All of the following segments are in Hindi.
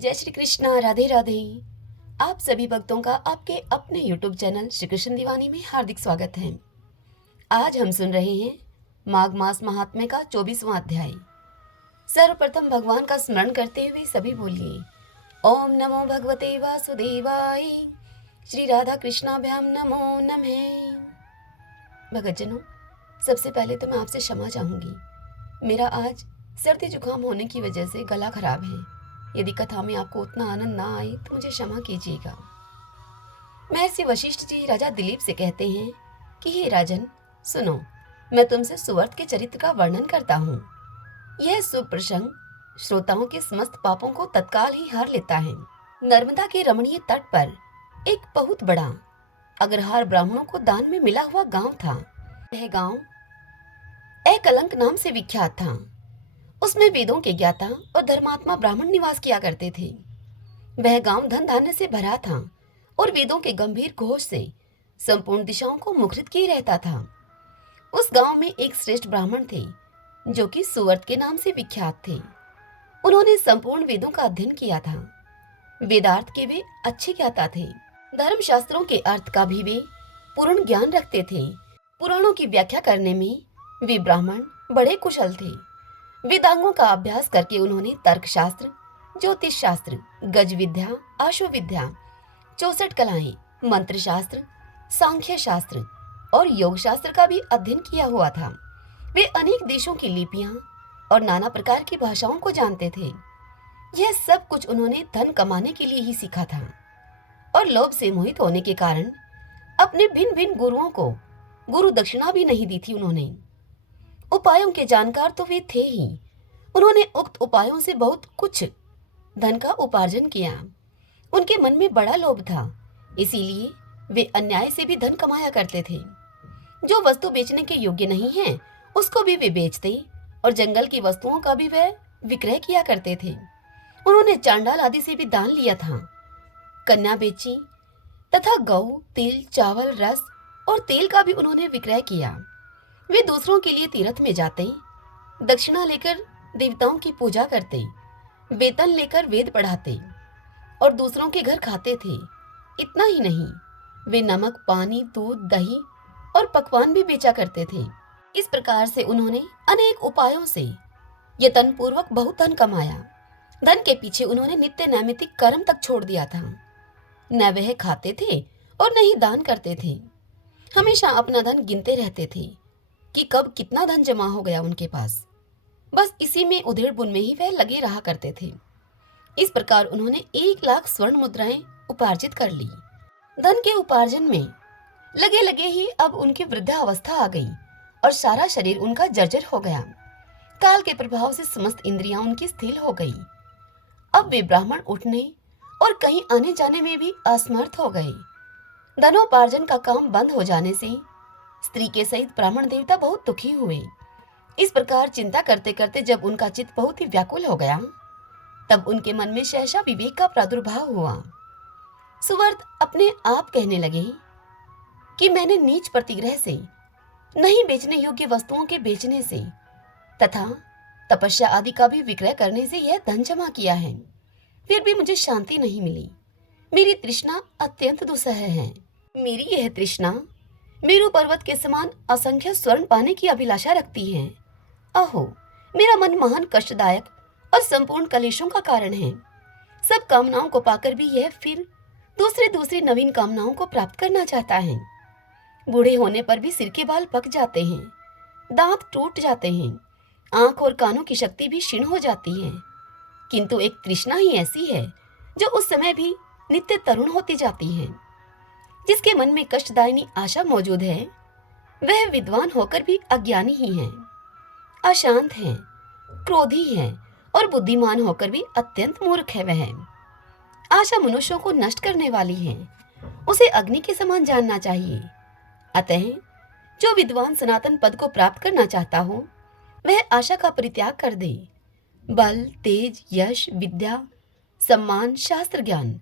जय श्री कृष्णा, राधे राधे। आप सभी भक्तों का आपके अपने YouTube चैनल श्री कृष्ण दीवानी में हार्दिक स्वागत है। आज हम सुन रहे हैं माघ मास महात्म्य का 24वां अध्याय। सर्वप्रथम भगवान का स्मरण करते हुए सभी बोलिए ओम नमो भगवते वासुदेवाय। श्री राधा कृष्णाभ्याम नमो नमः। भगतजनों, सबसे पहले तो मैं आपसे क्षमा चाहूंगी। मेरा आज सर्दी जुकाम होने की वजह से गला खराब है। यदि कथा में आपको उतना आनंद ना आए तो मुझे क्षमा कीजिएगा। महर्षि वशिष्ठ जी राजा दिलीप से कहते हैं कि हे राजन, सुनो, मैं तुमसे सुवर्त के चरित्र का वर्णन करता हूँ। यह शुभ प्रसंग श्रोताओं के समस्त पापों को तत्काल ही हर लेता है। नर्मदा के रमणीय तट पर एक बहुत बड़ा अग्रहार ब्राह्मणों को दान में मिला हुआ गांव था। यह गांव एकलंक नाम से विख्यात था। उसमें वेदों के ज्ञाता और धर्मात्मा ब्राह्मण निवास किया करते थे। वह गांव धन धान्य से भरा था और वेदों के गंभीर घोष से संपूर्ण दिशाओं को मुखरित किए रहता था। उस गांव में एक श्रेष्ठ ब्राह्मण थे जो कि सुवर्त के नाम से विख्यात थे। उन्होंने संपूर्ण वेदों का अध्ययन किया था। वेदार्थ के वे अच्छे ज्ञाता थे। धर्मशास्त्रों के अर्थ का भी वे पूर्ण ज्ञान रखते थे। पुराणों की व्याख्या करने में वे ब्राह्मण बड़े कुशल थे। वेदांगों का अभ्यास करके उन्होंने तर्कशास्त्र, ज्योतिष शास्त्र, गज विद्या, आशु विद्या, 64 कलाएं, मंत्र शास्त्र, सांख्य शास्त्र और योग शास्त्र का भी अध्ययन किया हुआ था। वे अनेक देशों की लिपियां और नाना प्रकार की भाषाओं को जानते थे। यह सब कुछ उन्होंने धन कमाने के लिए ही सीखा था और लोभ से मोहित होने के कारण अपने भिन्न भिन्न गुरुओं को गुरु दक्षिणा भी नहीं दी थी। उन्होंने उपायों के जानकार तो वे थे ही। उन्होंने उक्त उपायों से बहुत कुछ धन का उपार्जन किया। उनके मन में बड़ा लोभ था, इसीलिए वे अन्याय से भी धन कमाया करते थे। जो वस्तु बेचने के योग्य नहीं है उसको भी वे बेचते और जंगल की वस्तुओं का भी वह विक्रय किया करते थे। उन्होंने चांडाल आदि से भी दान लिया था, कन्या बेची तथा गौ, तिल, चावल, रस और तेल का भी उन्होंने विक्रय किया। वे दूसरों के लिए तीर्थ में जाते, दक्षिणा लेकर देवताओं की पूजा करते, वेतन लेकर वेद पढ़ाते और दूसरों के घर खाते थे। इतना ही नहीं, वे नमक, पानी, दूध, दही और पकवान भी बेचा करते थे। इस प्रकार से उन्होंने अनेक उपायों से यत्न पूर्वक बहुत धन कमाया। धन के पीछे उन्होंने नित्य नैमित्तिक कर्म तक छोड़ दिया था। न वह खाते थे और न ही दान करते थे। हमेशा अपना धन गिनते रहते थे कि कब कितना धन जमा हो गया उनके पास। बस इसी में उधेड़ बुन में ही वह लगे रहा करते थे। इस प्रकार उन्होंने 1 लाख स्वर्ण मुद्राएं उपार्जित कर ली। धन के उपार्जन में लगे लगे ही अब उनकी वृद्धावस्था आ गई और सारा शरीर उनका जर्जर हो गया। काल के प्रभाव से समस्त इंद्रियां उनकी स्थिर हो गई। अब वे ब्राह्मण उठने और कहीं आने जाने में भी असमर्थ हो गए। धनोपार्जन का काम बंद हो जाने से स्त्री के सहित ब्राह्मण देवता बहुत दुखी हुए। इस प्रकार चिंता करते करते जब उनका चित्त बहुत ही व्याकुल हो गया, तब उनके मन में सहसा विवेक का प्रादुर्भाव हुआ। सुवर्त अपने आप कहने लगे कि मैंने नीच प्रतिग्रह से, नहीं बेचने योग्य वस्तुओं के बेचने से तथा तपस्या आदि का भी विक्रय करने से यह धन जमा किया है, फिर भी मुझे शांति नहीं मिली। मेरी तृष्णा अत्यंत दुस्सह है। मेरी यह तृष्णा मेरू पर्वत के समान असंख्य स्वर्ण पाने की अभिलाषा रखती है। अहो, मेरा मन महान कष्टदायक और संपूर्ण कलेशों का कारण है। सब कामनाओं को पाकर भी यह फिर दूसरी नवीन कामनाओं को प्राप्त करना चाहता है। बूढ़े होने पर भी सिर के बाल पक जाते हैं, दांत टूट जाते हैं, आंख और कानों की शक्ति भी क्षीण हो जाती है, किंतु एक तृष्णा ही ऐसी है जो उस समय भी नित्य तरुण होती जाती है। जिसके मन में कष्टदायिनी आशा मौजूद है, वह विद्वान होकर भी अज्ञानी ही है, अशांत है, क्रोधी है और बुद्धिमान होकर भी अत्यंत मूर्ख है। वह आशा मनुष्यों को नष्ट करने वाली है, उसे अग्नि के समान जानना चाहिए। अतः जो विद्वान सनातन पद को प्राप्त करना चाहता हो, वह आशा का परित्याग कर दे। बल, तेज, यश, विद्या, सम्मान, शास्त्र ज्ञान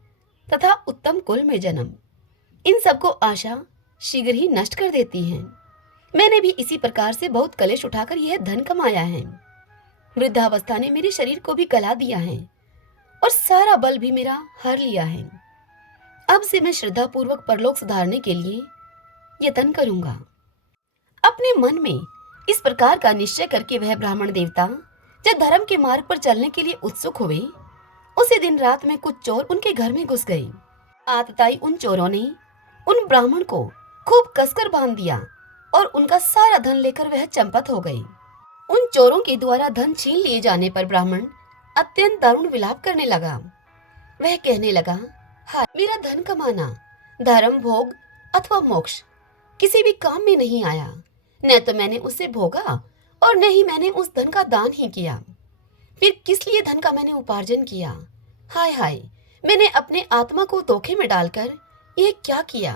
तथा उत्तम कुल में जन्म, इन सबको आशा शीघ्र ही नष्ट कर देती है। मैंने भी इसी प्रकार से बहुत कलेश उठाकर यह धन कमाया है। वृद्धावस्था ने मेरे शरीर को भी गला दिया है और सारा बल भी मेरा हर लिया है। अब से मैं श्रद्धापूर्वक परलोक सुधारने के लिए यत्न करूंगा। अपने मन में इस प्रकार का निश्चय करके वह ब्राह्मण देवता जब धर्म के मार्ग पर चलने के लिए उत्सुक हुए, उसी दिन रात में कुछ चोर उनके घर में घुस गए। आतताई उन चोरों ने उन ब्राह्मण को खूब कसकर बांध दिया और उनका सारा धन लेकर वह चंपत हो गए। उन चोरों के द्वारा धन छीन लिए जाने पर ब्राह्मण अत्यंत दारुण विलाप करने लगा। वह कहने लगा, हाय, मेरा धन कमाना धर्म, भोग अथवा मोक्ष किसी भी काम में नहीं आया। न तो मैंने उसे भोगा और न ही मैंने उस धन का दान ही किया। फिर किस लिए धन का मैंने उपार्जन किया? हाय हाय, मैंने अपने आत्मा को धोखे में डालकर यह क्या किया?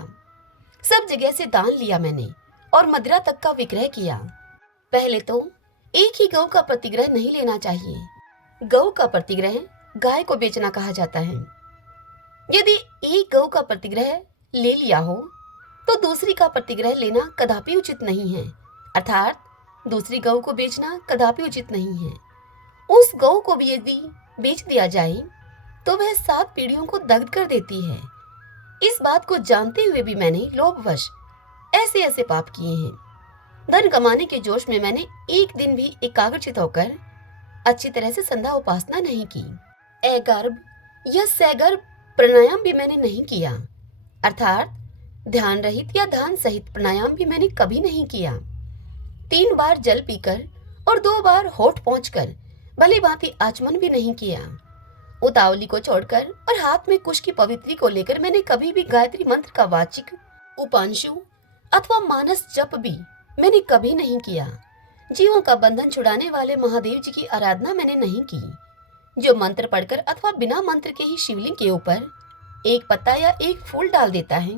सब जगह से दान लिया मैंने और मदिरा तक का विक्रय किया। पहले तो एक ही गौ का प्रतिग्रह नहीं लेना चाहिए। गौ का प्रतिग्रह गाय को बेचना कहा जाता है। यदि एक गौ का प्रतिग्रह ले लिया हो तो दूसरी का प्रतिग्रह लेना कदापि उचित नहीं है, अर्थात दूसरी गौ को बेचना कदापि उचित नहीं है। उस गौ को भी यदि बेच दिया जाए तो वह 7 पीढ़ियों को दग्ध कर देती है। इस बात को जानते हुए भी मैंने लोभवश ऐसे ऐसे पाप किए हैं। धन कमाने के जोश में मैंने एक दिन भी एकाग्रचित होकर अच्छी तरह से संध्या उपासना नहीं की। अगर्भ या सगर्भ प्राणायाम भी मैंने नहीं किया, अर्थात ध्यान रहित या ध्यान सहित प्राणायाम भी मैंने कभी नहीं किया। 3 बार जल पीकर और 2 बार होठ पोंछकर भली भांति आचमन भी नहीं किया। उतावली को छोड़कर और हाथ में कुश की पवित्री को लेकर मैंने कभी भी गायत्री मंत्र का वाचिक, उपांशु अथवा मानस जप भी मैंने कभी नहीं किया। जीवों का बंधन छुड़ाने वाले महादेव जी की आराधना मैंने नहीं की। जो मंत्र पढ़कर अथवा बिना मंत्र के ही शिवलिंग के ऊपर एक पत्ता या एक फूल डाल देता है,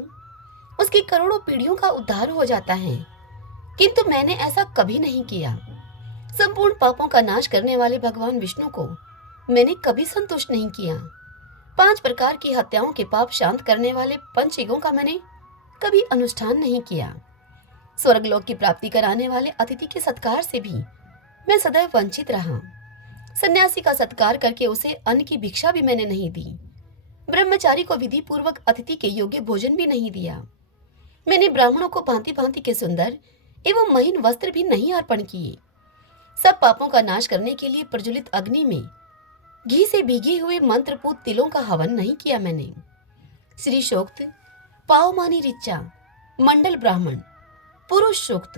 उसकी करोड़ों पीढ़ियों का उद्धार हो जाता है, किंतु मैंने ऐसा कभी नहीं किया। संपूर्ण पापों का नाश करने वाले भगवान विष्णु को मैंने कभी संतुष्ट नहीं किया। 5 प्रकार की हत्याओं के पाप शांत करने वाले पंचयज्ञों का मैंने कभी अनुष्ठान नहीं किया। स्वर्गलोक की प्राप्ति कराने वाले अतिथि के सत्कार से भी मैं सदैव वंचित रहा। सन्यासी का सत्कार करके उसे अन्न की भिक्षा भी मैंने नहीं दी। ब्रह्मचारी को विधि पूर्वक अतिथि के योग्य भोजन भी नहीं दिया। मैंने ब्राह्मणों को भांति भांति के सुंदर एवं महीन वस्त्र भी नहीं अर्पण किए। सब पापों का नाश करने के लिए प्रज्वलित अग्नि में घी से भीगे हुए मंत्रपूत तिलों का हवन नहीं किया मैंने। श्री सूक्त, पावमानी ऋचा, मंडल ब्राह्मण, पुरुष सूक्त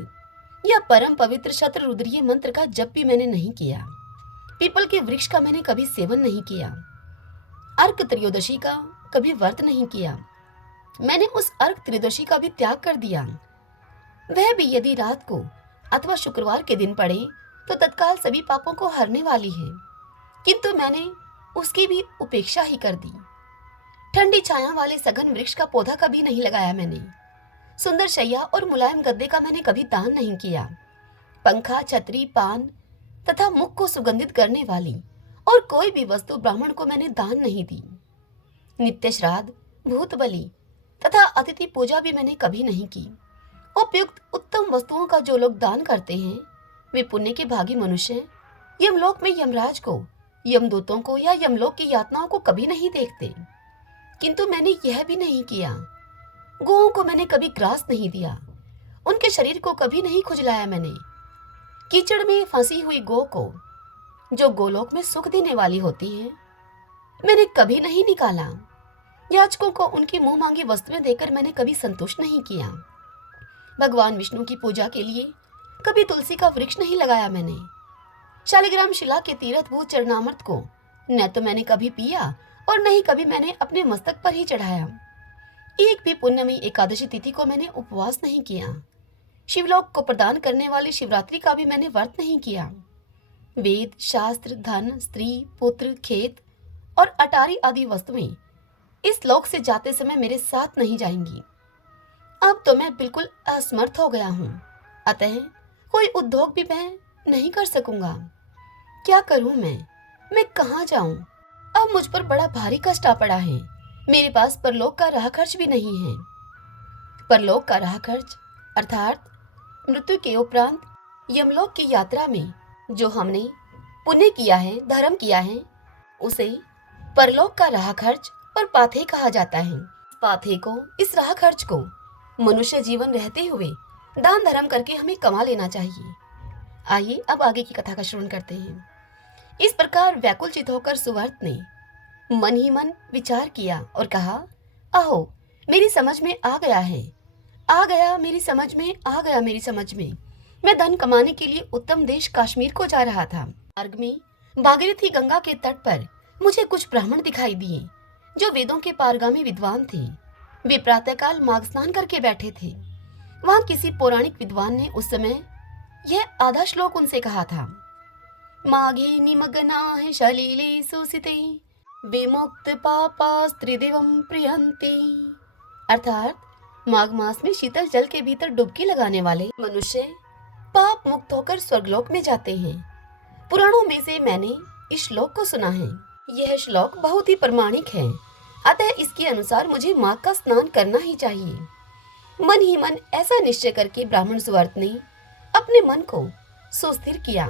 या परम पवित्र शत्र रुद्रीय मंत्र का जप भी मैंने नहीं किया। पीपल के वृक्ष का मैंने कभी सेवन नहीं किया। अर्क त्रयोदशी का कभी व्रत नहीं किया। मैंने उस अर्क त्रयोदशी का भी त्याग कर दिया। वह भी यदि रात को अथवा शुक्रवार के दिन पड़े तो तत्काल सभी पापों को हरने वाली है, किंतु मैंने उसकी भी उपेक्षा ही कर दी। ठंडी छाया वाले सघन वृक्ष का पौधा कभी नहीं लगाया मैंने। सुंदर शैया और मुलायम गद्दे का मैंने कभी दान नहीं किया। पंखा, छतरी, पान तथा मुख को सुगंधित करने वाली और कोई भी वस्तु ब्राह्मण को मैंने दान नहीं दी। नित्य श्राद्ध, भूत बलि तथा अतिथि पूजा भी मैंने कभी नहीं की। उपयुक्त उत्तम वस्तुओं का जो लोग दान करते हैं वे पुण्य के भागी मनुष्य यमलोक में यमराज को, यमदूतों को या यमलोक की यातनाओं को कभी नहीं देखते, किंतु मैंने यह भी नहीं किया। गौओं को मैंने कभी ग्रास नहीं दिया। उनके शरीर को कभी नहीं खुजलाया मैंने। कीचड़ में फंसी हुई गौ को, जो गोलोक में सुख देने वाली होती है, मैंने कभी नहीं निकाला। याचकों को उनकी मुंह मांगी वस्तुएं देकर मैंने कभी संतुष्ट नहीं किया। भगवान विष्णु की पूजा के लिए कभी तुलसी का वृक्ष नहीं लगाया मैंने। शालिग्राम शिला के तीर्थभूत चरणामृत को न तो मैंने कभी पिया और न ही कभी मैंने अपने मस्तक पर ही चढ़ाया। एक भी पुण्यमयी एकादशी तिथि को मैंने उपवास नहीं किया। शिवलोक को प्रदान करने वाली शिवरात्रि का भी मैंने व्रत नहीं किया। वेद, शास्त्र, धन, स्त्री, पुत्र, खेत और अटारी आदि वस्तुएं इस लोक से जाते समय मेरे साथ नहीं जाएंगी। अब तो मैं बिल्कुल असमर्थ हो गया हूँ, अतः कोई उद्योग भी मैं नहीं कर सकूंगा। क्या करूं मैं कहाँ जाऊं? अब मुझ पर बड़ा भारी कष्ट आ पड़ा है। मेरे पास परलोक का राह खर्च भी नहीं है। परलोक का राह खर्च अर्थात मृत्यु के उपरांत यमलोक की यात्रा में जो हमने पुण्य किया है, धर्म किया है, उसे परलोक का राह खर्च और पाथे कहा जाता है। पाथे को, इस राह खर्च को मनुष्य जीवन रहते हुए दान धर्म करके हमें कमा लेना चाहिए। आइए अब आगे की कथा का श्रवण करते हैं। इस प्रकार व्याकुलचित होकर सुवर्त ने मन ही मन विचार किया और कहा, आहो मेरी समझ में आ गया है, आ गया मेरी समझ में, आ गया मेरी समझ में। मैं धन कमाने के लिए उत्तम देश काश्मीर को जा रहा था। मार्ग में भागीरथी गंगा के तट पर मुझे कुछ ब्राह्मण दिखाई दिए जो वेदों के पारगामी विद्वान थे। वे प्रातःकाल माघ स्नान करके बैठे थे। वहां किसी पौराणिक विद्वान ने उस समय यह आधा श्लोक उनसे कहा था, माघे निमग्नाः सलिले सुसिते विमुक्त पापास्त्रिदिवं प्रियन्ते। अर्थात माघ मास में शीतल जल के भीतर डुबकी लगाने वाले मनुष्य पाप मुक्त होकर स्वर्गलोक में जाते हैं। पुराणों में से मैंने इस श्लोक को सुना है। यह श्लोक बहुत ही प्रमाणिक है, अतः इसके अनुसार मुझे माघ का स्नान करना ही चाहिए। मन ही मन ऐसा निश्चय करके ब्राह्मण सुवर्त ने अपने मन को सुस्थिर किया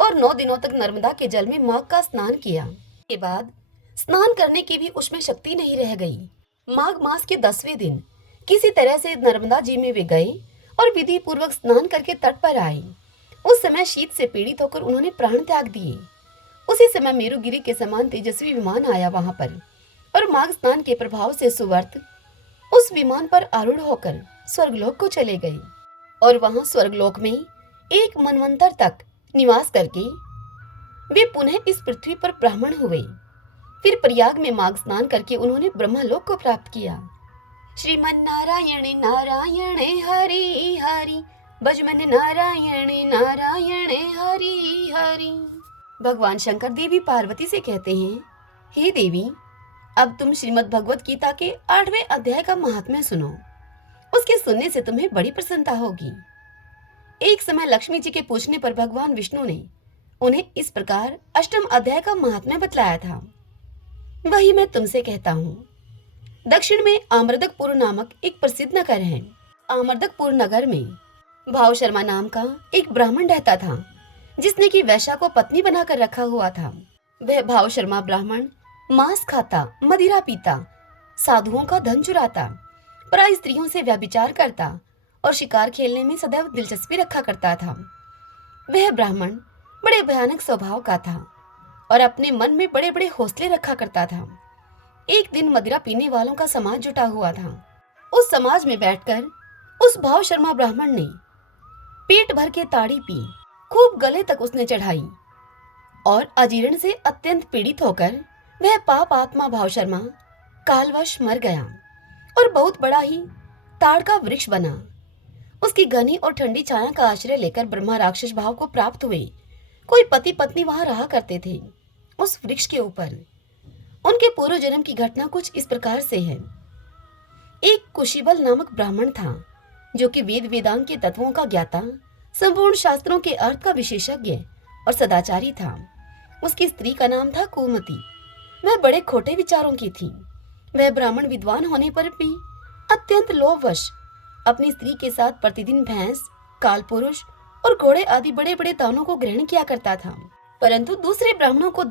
और 9 दिनों तक नर्मदा के जल में माघ का स्नान किया। के बाद स्नान करने की भी उसमें शक्ति नहीं रह गई। माघ मास के 10वें दिन किसी तरह से नर्मदा जी में वे गए और विधि पूर्वक स्नान करके तट पर आए। उस समय शीत से पीड़ित होकर उन्होंने प्राण त्याग दिए। उसी समय मेरुगिरी के समान तेजस्वी विमान आया वहां पर, और माघ स्नान के प्रभाव से सुवर्त उस विमान पर आरूढ़ होकर स्वर्गलोक को चले गए और वहां स्वर्गलोक में एक मनवंतर तक निवास करके वे पुनः इस पृथ्वी पर ब्राह्मण हुए। फिर प्रयाग में माघ स्नान करके उन्होंने ब्रह्मलोक को प्राप्त किया। श्रीमन नारायण नारायण हरि हरि, भजमन नारायण नारायण हरि हरि। भगवान शंकर देवी पार्वती से कहते हैं, हे देवी, अब तुम श्रीमद् भगवत गीता के 8वें अध्याय का महात्म्य सुनो। उसके सुनने से तुम्हें बड़ी प्रसन्नता होगी। एक समय लक्ष्मी जी के पूछने पर भगवान विष्णु ने उन्हें इस प्रकार 8वें अध्याय का महात्म्य बतलाया था। वही मैं तुमसे कहता हूँ। दक्षिण में आमर्दकपुर नामक एक प्रसिद्ध नगर है। आमर्दकपुर नगर में भाव शर्मा नाम का एक ब्राह्मण रहता था, जिसने की वैश्या को पत्नी बनाकर रखा हुआ था। वह भाव शर्मा ब्राह्मण मांस खाता, मदिरा पीता, साधुओं का धन चुराता, पराई स्त्रियों से व्यभिचार करता और शिकार खेलने में सदैव दिलचस्पी रखा करता था। वह ब्राह्मण बड़े भयानक स्वभाव का था और अपने मन में बड़े बड़े हौसले रखा करता था। एक दिन मदिरा पीने वालों का समाज जुटा हुआ था। उस समाज में बैठकर उस भाव शर्मा ब्राह्मण ने पेट भर के ताड़ी पी, खूब गले तक उसने चढ़ाई और अजीर्ण से अत्यंत पीड़ित होकर वह पाप आत्मा भाव शर्मा कालवश मर गया और बहुत बड़ा ही ताड़ का वृक्ष बना। उसकी घनी और ठंडी छाया का आश्रय लेकर ब्रह्मा राक्षस भाव को प्राप्त हुए कोई पति पत्नी वहां रहा करते थे। उस वृक्ष के ऊपर उनके पूर्व जन्म की घटना कुछ इस प्रकार से है। एक कुशीबल नामक ब्राह्मण था, जो कि वेद वेदांग के तत्वों का ज्ञाता, संपूर्ण शास्त्रों के अर्थ का विशेषज्ञ और सदाचारी था। उसकी स्त्री का नाम था कुमति। वह बड़े खोटे विचारों की थी। वह ब्राह्मण विद्वान होने पर भी अत्यंत लोभवश अपनी स्त्री के साथ प्रतिदिन भैंस, कालपुरुष और घोड़े आदि बड़े बड़े दानों को ग्रहण किया करता था। परंतु दूसरे ब्राह्मणों को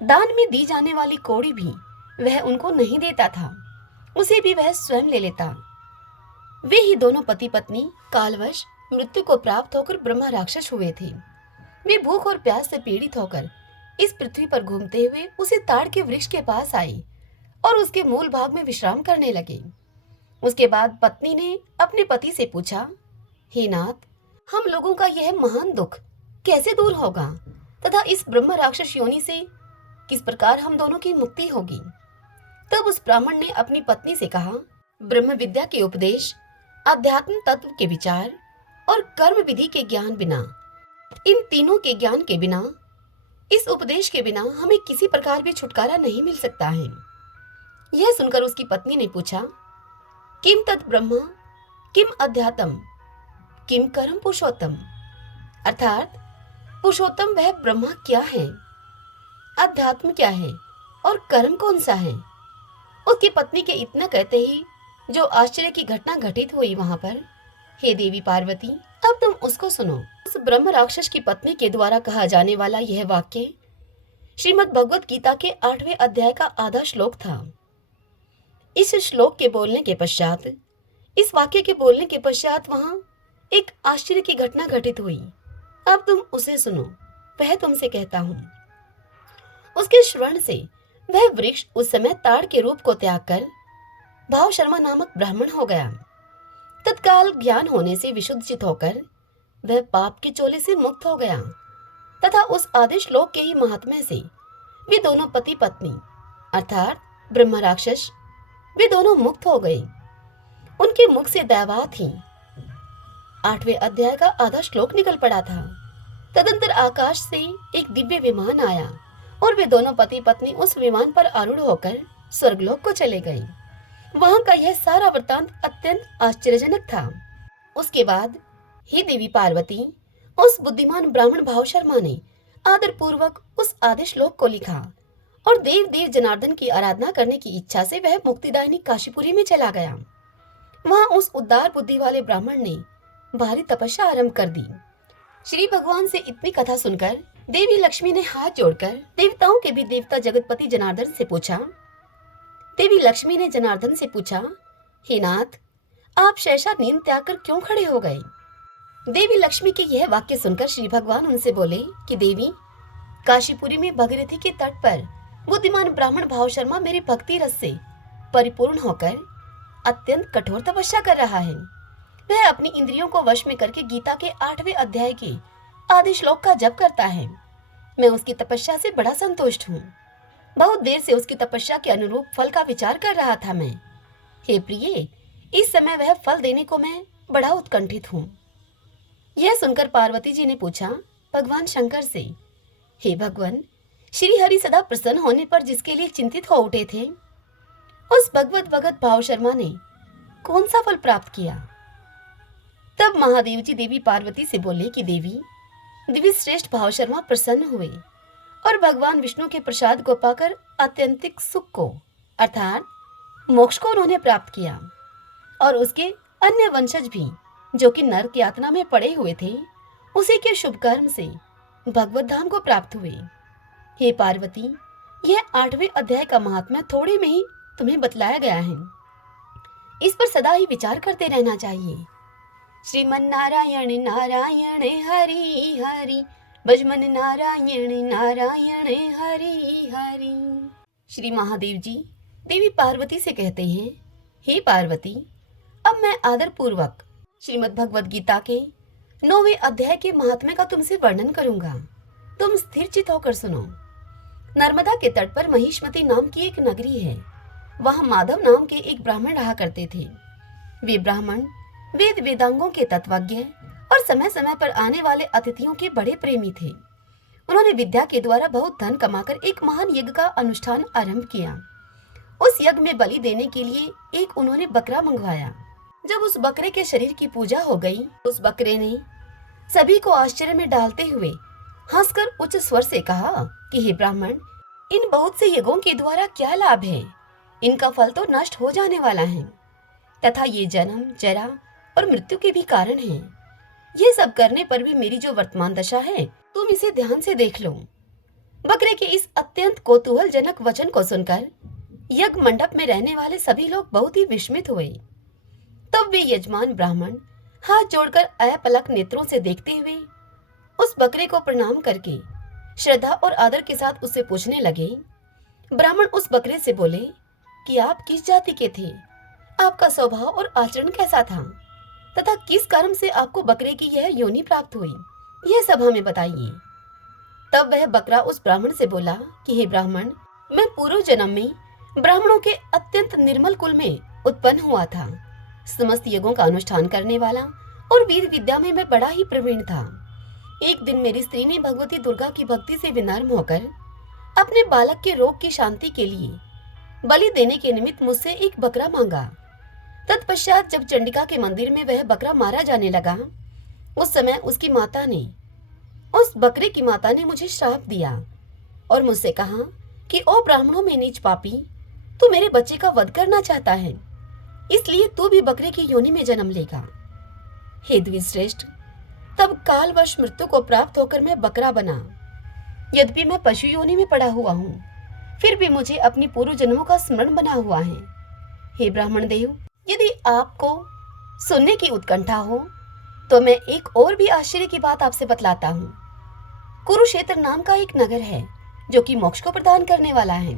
दान में दी जाने वाली कौड़ी भी वह उनको नहीं देता था, उसे भी वह स्वयं ले लेता। वे ही दोनों पति पत्नी कालवश मृत्यु को प्राप्त होकर ब्रह्मा राक्षस हुए थे। वे भूख और प्यास से पीड़ित होकर इस पृथ्वी पर घूमते हुए उसी ताड़ के वृक्ष के पास आए और उसके मूल भाग में विश्राम करने लगे। उसके बाद पत्नी ने अपने पति से पूछा, हे नाथ, हम लोगों का यह महान दुख कैसे दूर होगा तथा इस ब्रह्म राक्षस योनि से किस प्रकार हम दोनों की मुक्ति होगी? तब उस ब्राह्मण ने अपनी पत्नी से कहा, ब्रह्म विद्या के उपदेश, आध्यात्म तत्व के विचार और कर्म विधि के ज्ञान बिना, इन तीनों के ज्ञान के बिना, इस उपदेश के बिना हमें किसी प्रकार भी छुटकारा नहीं मिल सकता है। यह सुनकर उसकी पत्नी ने पूछा, किम तत् ब्रह्म, किम अध्यात्म, किम कर्म पुरुषोत्तम? अर्थात पुरुषोत्तम वह ब्रह्मा क्या है, अध्यात्म क्या है और कर्म कौन सा है? उसकी पत्नी के इतना कहते ही जो आश्चर्य की घटना घटित हुई वहां पर, हे देवी पार्वती, अब तुम उसको सुनो। उस ब्रह्म राक्षस की पत्नी के द्वारा कहा जाने वाला यह वाक्य श्रीमद् भगवत गीता के 8वें अध्याय का आधा श्लोक था। इस श्लोक के बोलने के पश्चात, इस वाक्य के बोलने के पश्चात वहां एक आश्चर्य की घटना घटित हुई। अब तुम उसे सुनो, वह तुमसे कहता हूं। उसके श्रवण से वह वृक्ष उस समय ताड़ के रूप को त्याग कर भाव शर्मा नामक ब्राह्मण हो गया। तत्काल ज्ञान होने से विशुद्ध चित होकर वह पाप के चोले से मुक्त हो गया तथा उस आदि श्लोक के ही महात्म्य से वे दोनों पति पत्नी अर्थात ब्रह्म राक्षस वे दोनों मुक्त हो गए। उनके मुख से दैवात ही 8वें अध्याय का आधा श्लोक निकल पड़ा था। तदंतर आकाश से एक दिव्य विमान आया और वे दोनों पति पत्नी उस विमान पर आरूढ़ होकर स्वर्गलोक को चले गए। वहां का यह सारा वृत्तांत अत्यंत आश्चर्यजनक था। उसके बाद हे देवी पार्वती, उस बुद्धिमान ब्राह्मण भाव शर्मा ने आदर पूर्वक उस आधे श्लोक को लिखा और देव देव जनार्दन की आराधना करने की इच्छा से वह मुक्तिदायिनी काशीपुरी में चला गया। वहां उस उदार बुद्धि वाले ब्राह्मण ने भारी तपस्या आरंभ कर दी। श्री भगवान से इतनी कथा सुनकर देवी लक्ष्मी ने हाथ जोड़कर देवताओं के भी देवता जगतपति जनार्दन से पूछा। देवी लक्ष्मी ने जनार्दन से पूछा, हे नाथ, आप सहसा नींद त्याग कर क्यों खड़े हो गए? देवी लक्ष्मी के यह वाक्य सुनकर श्री भगवान उनसे बोले कि देवी, काशीपुरी में भगीरथी के तट पर बुद्धिमान ब्राह्मण भाव शर्मा मेरे भक्ति रस से परिपूर्ण होकर अत्यंत कठोर तपस्या कर रहा है। वह अपनी इंद्रियों को वश में करके गीता के 8वें अध्याय के आधे श्लोक का जप करता है। मैं उसकी तपस्या से बड़ा संतुष्ट हूँ। बहुत देर से उसकी तपस्या के अनुरूप फल का विचार कर रहा था मैं। हे प्रिय, इस समय वह फल देने को मैं बड़ा उत्कंठित हूँ। यह सुनकर पार्वती जी ने पूछा भगवान शंकर से, हे भगवान, श्री हरि सदा प्रसन्न होने पर जिसके लिए चिंतित हो उठे थे, उस भगवत भगत भाव शर्मा ने कौन सा फल प्राप्त किया? तब महादेव जी देवी पार्वती से बोले कि देवी, दिव्य श्रेष्ठ भाव शर्मा प्रसन्न हुए और भगवान विष्णु के प्रसाद को पाकर आत्यंतिक सुख को अर्थात मोक्ष को उन्होंने प्राप्त किया और उसके अन्य वंशज भी जो कि नरक यातना में पड़े हुए थे, उसी के शुभ कर्म से भगवत धाम को प्राप्त हुए। हे पार्वती, यह 8वें अध्याय का महात्म्य थोड़े में ही तुम्हें बतलाया गया है। इस पर सदा ही विचार करते रहना चाहिए। श्रीमन नारायण नारायण हरि हरि, भजमन नारायण नारायण हरि हरि। श्री महादेव जी देवी पार्वती से कहते हैं, हे पार्वती, अब मैं आदर पूर्वक श्रीमद् भगवद गीता के 9वें अध्याय के महात्म्य का तुमसे वर्णन करूंगा। तुम स्थिर चित होकर सुनो। नर्मदा के तट पर महिष्मती नाम की एक नगरी है। वहां माधव नाम के एक ब्राह्मण रहा करते थे। वे ब्राह्मण वेद वेदांगों के तत्वज्ञ और समय समय पर आने वाले अतिथियों के बड़े प्रेमी थे। उन्होंने विद्या के द्वारा बहुत धन कमाकर एक महान यज्ञ का अनुष्ठान आरंभ किया। उस यज्ञ में बलि देने के लिए एक उन्होंने बकरा मंगवाया। जब उस बकरे के शरीर की पूजा हो गई, उस बकरे ने सभी को आश्चर्य में डालते हुए हंसकर उच्च स्वर से कहा कि हे ब्राह्मण, इन बहुत से यज्ञों के द्वारा क्या लाभ है? इनका फल तो नष्ट हो जाने वाला है तथा ये जन्म, जरा और मृत्यु के भी कारण हैं। ये सब करने पर भी मेरी जो वर्तमान दशा है, तुम इसे ध्यान से देख लो। बकरे के इस अत्यंत कौतूहलजनक वचन को सुनकर यज्ञ मंडप में रहने वाले सभी लोग बहुत ही विस्मित हुए। तब वे यजमान ब्राह्मण हाथ जोड़कर अपलक नेत्रों से देखते हुए उस बकरे को प्रणाम करके श्रद्धा और आदर के साथ उससे पूछने लगे। ब्राह्मण उस बकरे से बोले कि आप किस जाति के थे, आपका स्वभाव और आचरण कैसा था तथा किस कर्म से आपको बकरे की यह योनि प्राप्त हुई, यह सब हमें बताइए। तब वह बकरा उस ब्राह्मण से बोला कि हे ब्राह्मण, मैं पूर्व जन्म में ब्राह्मणों के अत्यंत निर्मल कुल में उत्पन्न हुआ था। समस्त यज्ञों का अनुष्ठान करने वाला और वेद विद्या में मैं बड़ा ही प्रवीण था। एक दिन मेरी स्त्री ने भगवती दुर्गा की भक्ति से विनम्र होकर अपने बालक के रोग की शांति के लिए बलि देने के निमित्त मुझसे एक बकरा मांगा। तत्पश्चात जब चंडिका के मंदिर में वह बकरा मारा जाने लगा, उस समय उस बकरे की माता ने मुझे श्राप दिया और मुझसे कहा कि ओ ब्राह्मणों में नीच पापी, तू मेरे बच्चे का वध करना चाहता है, इसलिए तू भी बकरे की योनि में जन्म लेगा। हे द्विश्रेष्ठ, तब कालवश मृत्यु को प्राप्त होकर मैं बकरा बना। यद्यपि मैं पशु योनि में पड़ा हुआ हूँ, फिर भी मुझे अपनी पूर्व जन्मों का स्मरण बना हुआ है। हे ब्राह्मण देव, यदि आपको सुनने की उत्कंठा हो तो मैं एक और भी आश्चर्य की बात आपसे बतलाता हूँ। कुरुक्षेत्र नाम का एक नगर है जो कि मोक्ष को प्रदान करने वाला है।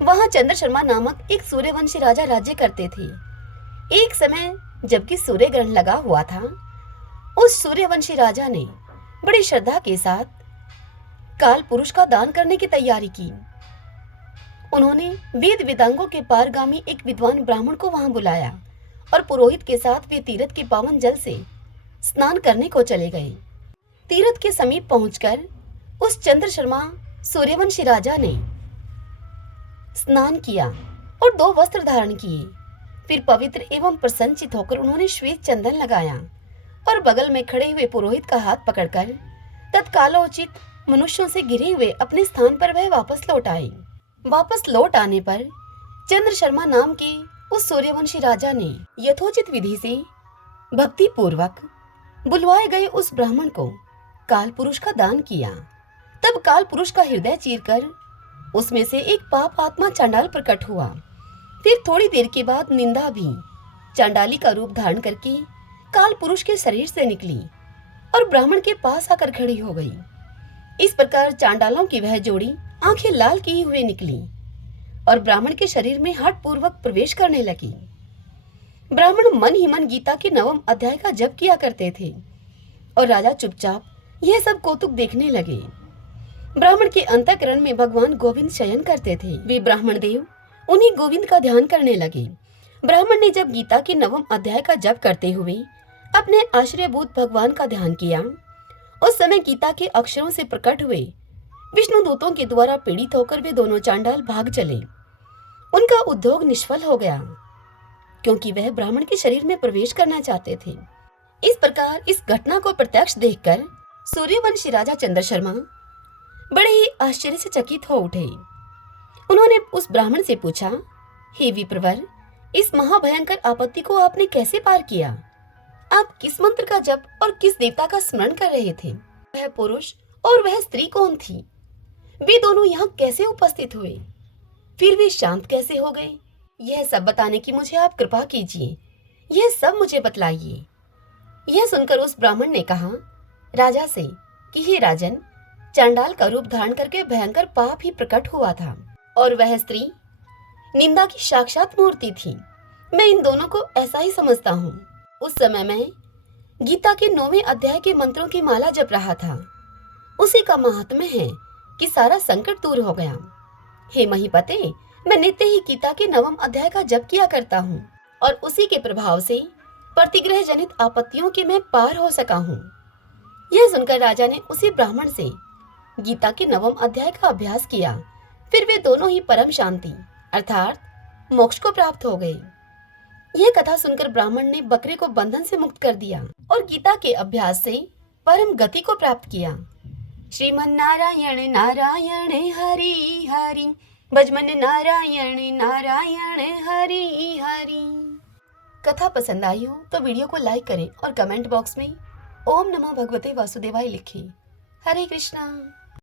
वहां चंद्र शर्मा नामक एक सूर्यवंशी राजा राज्य करते थे। एक समय जबकि सूर्य ग्रहण लगा हुआ था, उस सूर्यवंशी राजा ने बड़ी श्रद्धा के साथ काल पुरुष का दान करने की तैयारी की। उन्होंने वेद वेदांगों के पारगामी एक विद्वान ब्राह्मण को वहां बुलाया और पुरोहित के साथ वे तीर्थ के पावन जल से स्नान करने को चले गए। तीर्थ के समीप पहुंचकर उस चंद्र शर्मा सूर्यवंशी राजा ने स्नान किया और 2 वस्त्र धारण किए। फिर पवित्र एवं प्रसन्नचित होकर उन्होंने श्वेत चंदन लगाया और बगल में खड़े हुए पुरोहित का हाथ पकड़कर तत्कालोचित मनुष्यों से घिरे हुए अपने स्थान पर वह वापस लौट आए। वापस लौट आने पर चंद्र शर्मा नाम के उस सूर्यवंशी राजा ने यथोचित विधि से भक्ति पूर्वक बुलवाए गए उस ब्राह्मण को काल पुरुष का दान किया। तब काल पुरुष का हृदय चीरकर उसमें से एक पाप आत्मा चांडाल प्रकट हुआ। फिर थोड़ी देर के बाद निंदा भी चांडाली का रूप धारण करके काल पुरुष के शरीर से निकली और ब्राह्मण के पास आकर खड़ी हो गई। इस प्रकार चांडालों की वह जोड़ी आंखें लाल किए हुए निकली और ब्राह्मण के शरीर में हठ पूर्वक प्रवेश करने लगी। ब्राह्मण मन ही मन गीता के 9वें अध्याय का जप किया करते थे और राजा चुपचाप यह सब कौतुक देखने लगे। ब्राह्मण के अंतःकरण में भगवान गोविंद शयन करते थे। वे ब्राह्मण देव उन्हीं गोविंद का ध्यान करने लगे। ब्राह्मण ने जब गीता के 9वें अध्याय का जप करते हुए अपने आश्रयभूत भगवान का ध्यान किया, उस समय गीता के अक्षरों से प्रकट हुए विष्णु दूतों के द्वारा पीड़ित होकर वे दोनों चांडाल भाग चले। उनका उद्योग निष्फल हो गया क्योंकि वह ब्राह्मण के शरीर में प्रवेश करना चाहते थे। इस प्रकार इस घटना को प्रत्यक्ष देखकर सूर्यवंशी राजा चंद्र शर्मा बड़े ही आश्चर्य से चकित हो उठे। उन्होंने उस ब्राह्मण से पूछा, हे विप्रवर, इस महाभयंकर आपत्ति को आपने कैसे पार किया? आप किस मंत्र का जप और किस देवता का स्मरण कर रहे थे? वह पुरुष और वह स्त्री कौन थी? वे दोनों यहाँ कैसे उपस्थित हुए? फिर वे शांत कैसे हो गए? यह सब बताने की मुझे आप कृपा कीजिए। यह सब मुझे बतलाइए। यह सुनकर उस ब्राह्मण ने कहा राजा से कि हे राजन, चांडाल का रूप धारण करके भयंकर पाप ही प्रकट हुआ था और वह स्त्री निंदा की साक्षात मूर्ति थी। मैं इन दोनों को ऐसा ही समझता हूँ। उस समय मैं गीता के 9वें अध्याय के मंत्रों की माला जप रहा था। उसी का महात्म्य है कि सारा संकट दूर हो गया। हे महीपते, मैं नित्य ही गीता के 9वें अध्याय का जप किया करता हूँ और उसी के प्रभाव से प्रतिग्रह जनित आपत्तियों के मैं पार हो सका हूँ। यह सुनकर राजा ने उसी ब्राह्मण से गीता के 9वें अध्याय का अभ्यास किया। फिर वे दोनों ही परम शांति अर्थात मोक्ष को प्राप्त हो गए। यह कथा सुनकर ब्राह्मण ने बकरे को बंधन से मुक्त कर दिया और गीता के अभ्यास से परम गति को प्राप्त किया। श्रीमन नारायण नारायण हरि हरि, भजमन नारायण नारायण हरि हरि। कथा पसंद आई हो तो वीडियो को लाइक करें और कमेंट बॉक्स में ओम नमो भगवते वासुदेवाय लिखें। हरे कृष्णा।